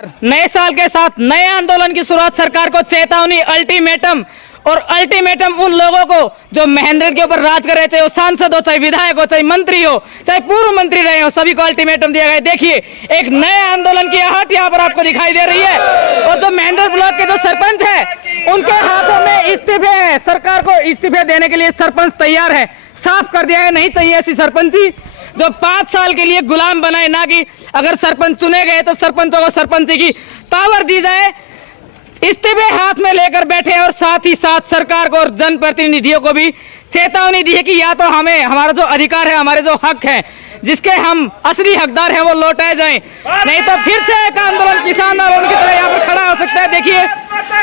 नए साल के साथ नए आंदोलन की शुरुआत, सरकार को चेतावनी, अल्टीमेटम और अल्टीमेटम उन लोगों को जो महेंद्रगढ़ के ऊपर राज कर रहे थे, वो सांसद हो, चाहे विधायक हो, चाहे मंत्री हो, चाहे पूर्व मंत्री रहे हो, सभी को अल्टीमेटम दिया गया। देखिए एक नए आंदोलन की आहट यहाँ पर आपको दिखाई दे रही है और जो महेंद्रगढ़ ब्लॉक के जो सरपंच है उनके हाथों में इस्तीफे हैं। सरकार को इस्तीफे देने के लिए सरपंच तैयार है, साफ कर दिया है नहीं चाहिए ऐसी सरपंची जो 5 साल के लिए गुलाम बनाए, ना कि अगर सरपंच चुने गए तो सरपंचों को सरपंची की पावर दी जाए। इस्तीफे हाथ में लेकर बैठे हैं और साथ ही साथ सरकार को और जनप्रतिनिधियों को भी चेतावनी दी है कि या तो हमें हमारा जो अधिकार है, हमारे जो हक है, जिसके हम असली हकदार हैं, वो लौटाए जाएं, नहीं तो फिर से एक आंदोलन किसान आंदोलन की तरह यहाँ पर खड़ा हो सकता है। देखिए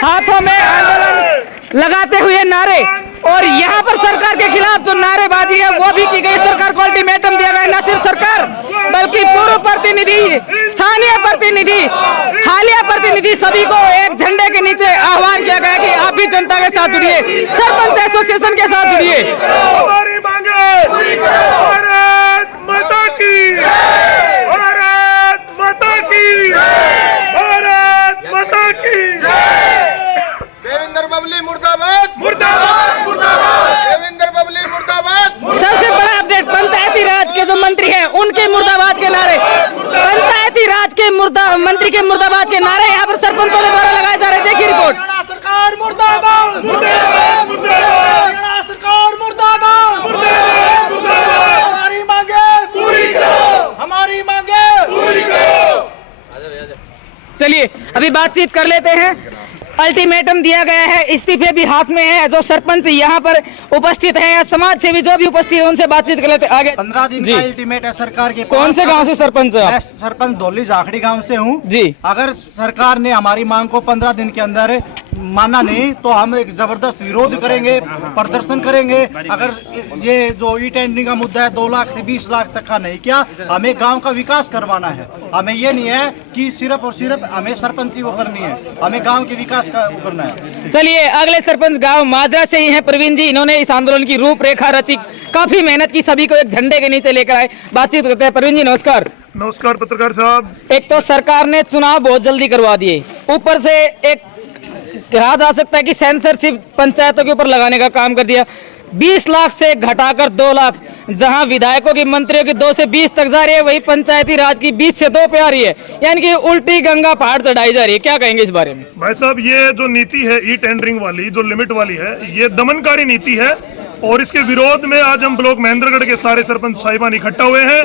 हाथों में आंदोलन लगाते हुए नारे, और यहाँ पर सरकार के खिलाफ जो नारेबाजी है वो भी की गई। सरकार को अल्टीमेटम दिया गया, न सिर्फ सरकार बल्कि पूर्व प्रतिनिधि, स्थानीय प्रतिनिधि, हालिया प्रतिनिधि, सभी को एक झंडे के नीचे आह्वान किया गया कि आप भी जनता के साथ जुड़िए, सरपंच एसोसिएशन के साथ जुड़िए। हमारी मांगे भारत माता की, भारत माता की, भारत माता की। देवेंद्र बबली मुर्दाबाद, मुर्दाबाद, मुर्दाबाद। देवेंद्र बबली मुर्दाबाद। सबसे बड़ा अपडेट, पंचायती राज के जो मंत्री हैं उनके मुर्दाबाद के नारे, पंचायती राज के मंत्री के मुर्दाबाद के नारे यहाँ पर सरपंचों के द्वारा लगाए जा रहे हैं। देखिए रिपोर्ट। सरकार मुर्दाबाद, मुर्दाबाद, मुर्दाबाद, सरकार मुर्दाबाद, मुर्दाबाद, मुर्दाबाद। हमारी मांगे पूरी करो, हमारी मांगे पूरी करो। चलिए अभी बातचीत कर लेते हैं। अल्टीमेटम दिया गया है, इस्तीफे भी हाथ में है। जो सरपंच यहाँ पर उपस्थित हैं या समाज सेवी जो भी उपस्थित है उनसे बातचीत कर लेते हैं। आगे 15 दिन का अल्टीमेट है सरकार के। कौन से गांव से सरपंच है? मैं सरपंच धौली जाखड़ी गांव से हूँ जी। अगर सरकार ने हमारी मांग को 15 दिन के अंदर माना नहीं तो हम एक जबरदस्त विरोध करेंगे, प्रदर्शन करेंगे। अगर ये जो ई टेंडरिंग का मुद्दा है 2 लाख से 20 लाख तक का नहीं किया, हमें गांव का विकास करवाना है। हमें ये नहीं है कि सिर्फ और सिर्फ हमें सरपंची वो करनी है, हमें गांव के विकास का वो करना है। चलिए अगले सरपंच गांव माजरा से ही हैं प्रवीण जी। इन्होंने इस आंदोलन की रूपरेखा रची, काफी मेहनत की, सभी को एक झंडे के नीचे लेकर आए। बातचीत करते हैं। प्रवीण जी नमस्कार। नमस्कार पत्रकार साहब। एक तो सरकार ने चुनाव बहुत जल्दी करवा दिए, ऊपर से एक कहा जा सकता है कि सेंसरशिप पंचायतों के ऊपर लगाने का काम कर दिया। 20 लाख से घटाकर 2 लाख, जहां विधायकों की, मंत्रियों की 2 से 20 तक जा रही है, वही पंचायती राज की 20 से 2 पे आ रही है, यानी कि उल्टी गंगा पहाड़ चढ़ाई जा रही है। क्या कहेंगे इस बारे में? भाई साहब, ये जो नीति है ई टेंडरिंग वाली, जो लिमिट वाली है, ये दमनकारी नीति है और इसके विरोध में आज हम ब्लॉक महेंद्रगढ़ के सारे सरपंच साहिबान इकट्ठा हुए हैं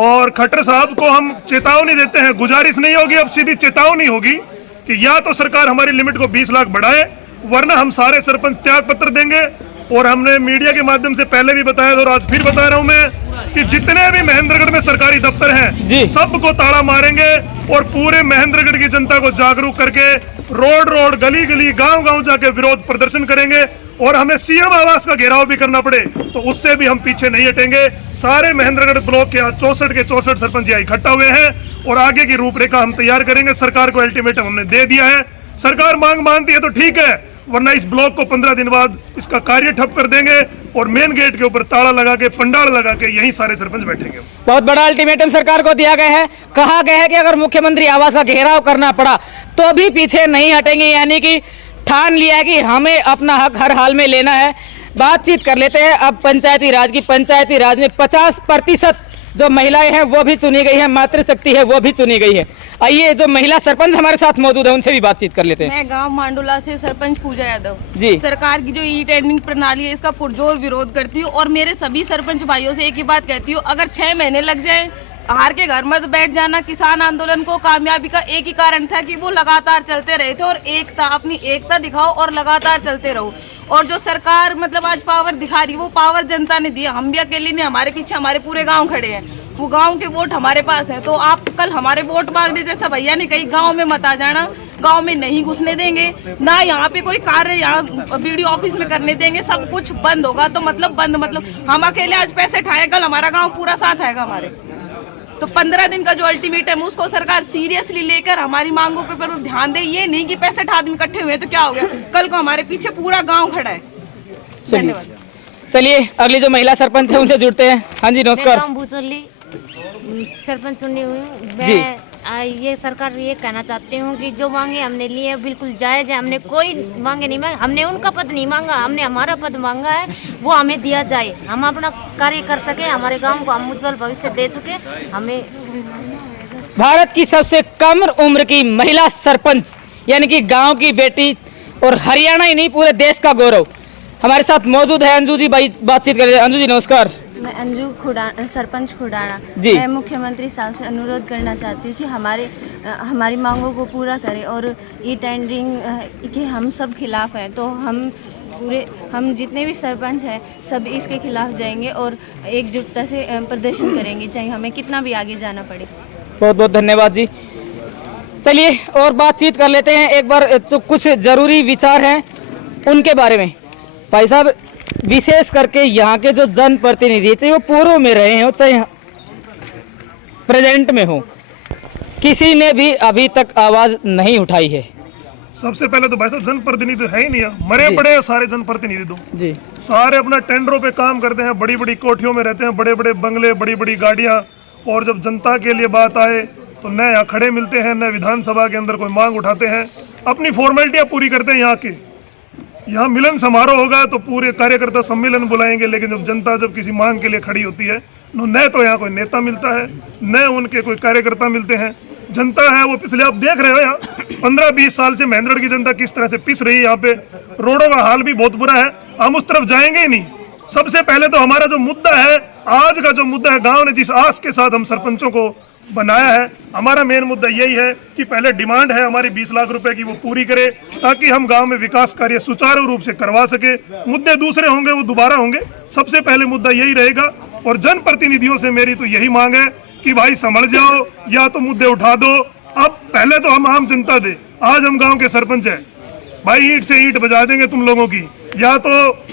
और खट्टर साहब को हम चेतावनी देते हैं। गुजारिश नहीं होगी, अब सीधी चेतावनी होगी कि या तो सरकार हमारी लिमिट को 20 लाख बढ़ाए, वरना हम सारे सरपंच त्याग पत्र देंगे। और हमने मीडिया के माध्यम से पहले भी बताया और आज फिर बता रहा हूं मैं कि जितने भी महेंद्रगढ़ में सरकारी दफ्तर हैं सबको ताला मारेंगे और पूरे महेंद्रगढ़ की जनता को जागरूक करके रोड रोड, गली गली, गांव गांव जाके विरोध प्रदर्शन करेंगे। और हमें सीएम आवास का घेराव भी करना पड़े तो उससे भी हम पीछे नहीं हटेंगे। सारे महेंद्रगढ़ ब्लॉक के 64 के 64 सरपंच यहाँ इकट्ठा हुए हैं और आगे की रूपरेखा हम तैयार करेंगे। सरकार को अल्टीमेटम हमने दे दिया है। सरकार मांग मानती है तो ठीक है, वरना इस ब्लॉक को 15 दिन बाद इसका कार्य ठप कर देंगे और मेन गेट के ऊपर ताला लगा के, पंडाल लगा के यहीं सारे सरपंच बैठेंगे। बहुत बड़ा अल्टीमेटम सरकार को दिया गया है। कहा गया है कि अगर मुख्यमंत्री आवास का घेराव करना पड़ा तो भी पीछे नहीं हटेंगे, यानी कि ठान लिया है कि हमें अपना हक हर हाल में लेना है। बातचीत कर लेते हैं अब पंचायती राज की। पंचायती राज में 50% जो महिलाएं हैं वो भी चुनी गई है, मातृशक्ति है वो भी चुनी गई है। आइए जो महिला सरपंच हमारे साथ मौजूद है उनसे भी बातचीत कर लेते हैं। मैं गांव मांडोला से सरपंच पूजा यादव जी। सरकार की जो ई टेंडरिंग प्रणाली है इसका पुरजोर विरोध करती हूँ और मेरे सभी सरपंच भाइयों से एक ही बात कहती हूँ, अगर 6 महीने लग जाए, हार के घर मत बैठ जाना। किसान आंदोलन को कामयाबी का एक ही कारण था कि वो लगातार चलते रहे थे और एकता, अपनी एकता दिखाओ और लगातार चलते रहो। और जो सरकार मतलब आज पावर दिखा रही है वो पावर जनता ने दिया, हम भी अकेले नहीं, हमारे पीछे हमारे पूरे गांव खड़े हैं, वो गांव के वोट हमारे पास है। तो आप कल हमारे वोट मांगने जैसा भैया ने कहीं गांव में मत आ जाना, गांव में नहीं घुसने देंगे, ना यहाँ पे कोई कार्य यहाँ बीडीओ ऑफिस में करने देंगे, सब कुछ बंद होगा। तो मतलब बंद, मतलब हम अकेले आज पैसे ठाए, कल हमारा गाँव पूरा साथ आएगा हमारे। तो 15 दिन का जो अल्टीमेटम उसको सरकार सीरियसली लेकर हमारी मांगों के ऊपर ध्यान दे। ये नहीं कि 65 आदमी इकट्ठे हुए तो क्या हो गया, कल को हमारे पीछे पूरा गांव खड़ा है। धन्यवाद। चलिए अगली जो महिला सरपंच है उनसे जुड़ते हैं। हाँ जी नमस्कार। भूसोली सरपंच चुनी हुई हूँ। मैं ये सरकार ये कहना चाहती हूँ कि जो मांगे हमने लिए बिल्कुल जायज़ है। हमने कोई मांगे नहीं मांगे, हमने उनका पद नहीं मांगा, हमने हमारा पद मांगा है, वो हमें दिया जाए। हम अपना कार्य कर सके, हमारे गांव को हम उज्जवल भविष्य दे चुके। हमें भारत की सबसे कम उम्र की महिला सरपंच यानी कि गांव की बेटी और हरियाणा ही नहीं पूरे देश का गौरव हमारे साथ मौजूद है। अंजू जी भाई बातचीत कर रहे हैं। अंजू जी नमस्कार। मैं अंजू सरपंच खुडाना। जी। मैं मुख्यमंत्री साहब से अनुरोध करना चाहती हूँ कि हमारी मांगों को पूरा करें और ई टेंडरिंग के हम सब खिलाफ हैं, तो हम जितने भी सरपंच हैं सब इसके खिलाफ जाएंगे और एकजुटता से प्रदर्शन करेंगे, चाहे हमें कितना भी आगे जाना पड़े। बहुत बहुत धन्यवाद जी। चलिए और बातचीत कर लेते हैं एक बार, जो कुछ जरूरी विचार हैं उनके बारे में। भाई साहब, विशेष करके यहाँ के जो जनप्रतिनिधि चाहे वो पूर्व में रहे हो चाहे प्रेजेंट में हो, किसी ने भी अभी तक आवाज नहीं उठाई है। सबसे पहले तो भाई साहब जनप्रतिनिधि है ही नहीं है, मरे पड़े हैं सारे जनप्रतिनिधि तो जी। सारे अपना टेंडरों पे काम करते हैं, बड़ी बड़ी कोठियों में रहते हैं, बड़े बड़े बंगले, बड़ी बड़ी गाड़ियां, और जब जनता के लिए बात आए तो न यहाँ खड़े मिलते हैं, न विधानसभा के अंदर कोई मांग उठाते हैं, अपनी फॉर्मेलिटियाँ पूरी करते हैं। यहाँ मिलन समारोह होगा तो पूरे कार्यकर्ता सम्मेलन बुलाएंगे, लेकिन जब जनता जब किसी मांग के लिए खड़ी होती है न तो यहाँ कोई नेता मिलता है, न उनके कोई कार्यकर्ता मिलते हैं। जनता है वो पिछले आप देख रहे हो यहाँ 15-20 साल से महेंद्रगढ़ की जनता किस तरह से पिस रही है। यहाँ पे रोडों का हाल भी बहुत बुरा है, हम उस तरफ जाएंगे ही नहीं। सबसे पहले तो हमारा जो मुद्दा है, आज का जो मुद्दा है, गांव ने जिस आस के साथ हम सरपंचों को बनाया है, हमारा मेन मुद्दा यही है कि पहले डिमांड है हमारी 20 लाख रुपए की, वो पूरी करे ताकि हम गांव में विकास कार्य सुचारू रूप से करवा सके। मुद्दे दूसरे होंगे वो दोबारा होंगे, सबसे पहले मुद्दा यही रहेगा। और जनप्रतिनिधियों से मेरी तो यही मांग है कि भाई समझ जाओ, या तो मुद्दे उठा दो। अब पहले तो हम आम जनता दे, आज हम गाँव के सरपंच है भाई, ईंट से ईंट बजा देंगे तुम लोगों की। या तो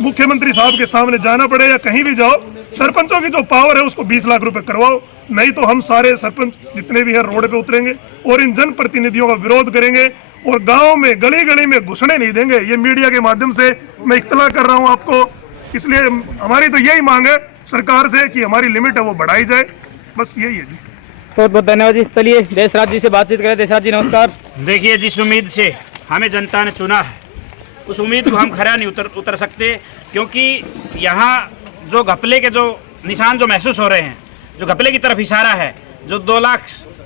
मुख्यमंत्री साहब के सामने जाना पड़े या कहीं भी जाओ, सरपंचों की जो पावर है उसको 20 लाख रुपए करवाओ, नहीं तो हम सारे सरपंच जितने भी हैं रोड पे उतरेंगे और इन जनप्रतिनिधियों का विरोध करेंगे और गांव में गली गली में घुसने नहीं देंगे। ये मीडिया के माध्यम से मैं इत्तला कर रहा हूं आपको, इसलिए हमारी तो यही मांग है सरकार से कि हमारी लिमिट है वो बढ़ाई जाए, बस यही है जी। बहुत बहुत धन्यवाद जी। चलिए देशराज जी से बातचीत करें। देशराज जी नमस्कार। देखिए, जिस उम्मीद से हमें जनता ने चुना है उस उम्मीद को हम खरा नहीं उतर सकते, क्योंकि यहाँ जो घपले के जो निशान जो महसूस हो रहे हैं, जो घपले की तरफ इशारा है, जो 2 लाख,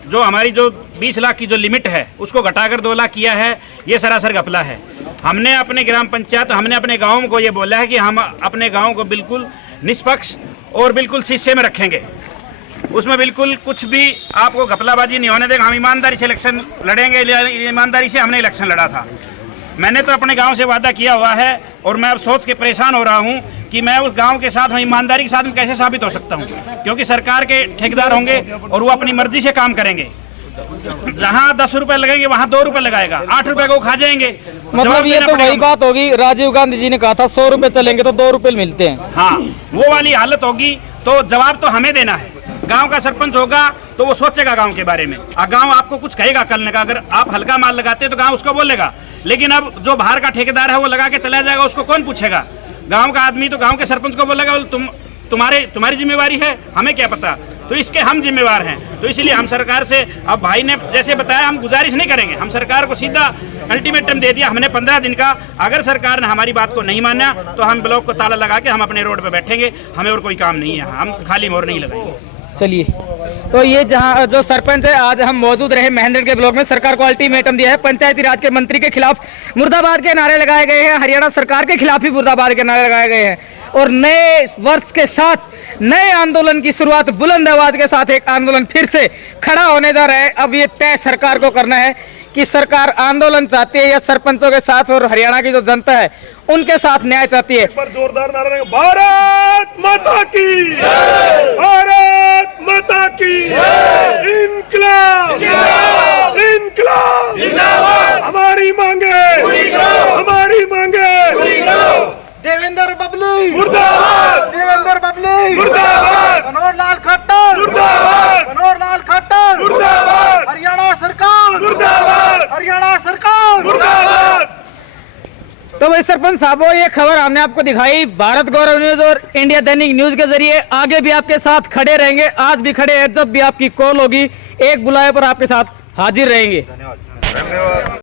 जो हमारी जो 20 लाख की जो लिमिट है उसको घटाकर 2 लाख किया है, ये सरासर घपला है। हमने अपने ग्राम पंचायत, हमने अपने गाँव को ये बोला है कि हम अपने गाँव को बिल्कुल निष्पक्ष और बिल्कुल शीशे में रखेंगे, उसमें बिल्कुल कुछ भी आपको घपलाबाजी नहीं होने देगा। हम ईमानदारी से इलेक्शन लड़ेंगे, ईमानदारी से हमने इलेक्शन लड़ा था। मैंने तो अपने गांव से वादा किया हुआ है और मैं अब सोच के परेशान हो रहा हूं कि मैं उस गांव के साथ, मैं ईमानदारी के साथ में कैसे साबित हो सकता हूं, क्योंकि सरकार के ठेकेदार होंगे और वो अपनी मर्जी से काम करेंगे। जहां 10 रुपए लगेंगे वहां 2 रुपए लगाएगा, 8 रुपए को खा जाएंगे। मतलब ये तो वही बात होगी, राजीव गांधी जी ने कहा था 100 रुपए चलेंगे तो 2 रुपए मिलते हैं। हाँ, वो वाली हालत होगी। तो जवाब तो हमें देना है। गांव का सरपंच होगा तो वो सोचेगा गांव के बारे में, गांव आपको कुछ कहेगा कल का, अगर आप हल्का माल लगाते तो गांव उसको बोलेगा। लेकिन अब जो बाहर का ठेकेदार है वो लगा के चला जाएगा, उसको कौन पूछेगा? गांव का आदमी तो गांव के सरपंच को बोलेगा तुम्हारी जिम्मेवारी है, हमें क्या पता। तो इसके हम जिम्मेवार हैं। तो इसलिए हम सरकार से, अब भाई ने जैसे बताया, हम गुजारिश नहीं करेंगे, हम सरकार को सीधा अल्टीमेटम दे दिया हमने 15 दिन का। अगर सरकार ने हमारी बात को नहीं माना तो हम ब्लॉक को ताला लगा के हम अपने रोड पे बैठेंगे, हमें और कोई काम नहीं है, हम खाली मोहर नहीं लगाएंगे। चलिए, तो ये जहां जो सरपंच है, आज हम मौजूद रहे महेंद्रगढ़ के ब्लॉक में, सरकार को अल्टीमेटम दिया है। पंचायती राज के मंत्री के खिलाफ मुर्दाबाद के नारे लगाए गए हैं, हरियाणा सरकार के खिलाफ भी मुर्दाबाद के नारे लगाए गए हैं। और नए वर्ष के साथ नए आंदोलन की शुरुआत, बुलंद आवाज के साथ एक आंदोलन फिर से खड़ा होने जा रहा है। अब ये तय सरकार को करना है कि सरकार आंदोलन चाहती है या सरपंचों के साथ और हरियाणा की जो जनता है उनके साथ न्याय चाहती है। पर जोरदार नारा रहेगा, भारत माता की, भारत माता की, इंकलाब, इंकलाब, हमारी मांगे, हमारी मांगे, देवेंद्र बबली मुर्दाबाद, देवेंद्र बबली मुर्दाबाद, मनोहर लाल खट्टर मुर्दाबाद, मनोहर लाल खट्टर मुर्दाबाद, हरियाणा सरकार मुर्दाबाद, हरियाणा सरकार मुर्दाबाद। तो भाई सरपंच साहब, ये खबर हमने आपको दिखाई भारत गौरव न्यूज और इंडिया दैनिक न्यूज के जरिए। आगे भी आपके साथ खड़े रहेंगे, आज भी खड़े हैं, जब भी आपकी कॉल होगी एक बुलाए पर आपके साथ हाजिर रहेंगे।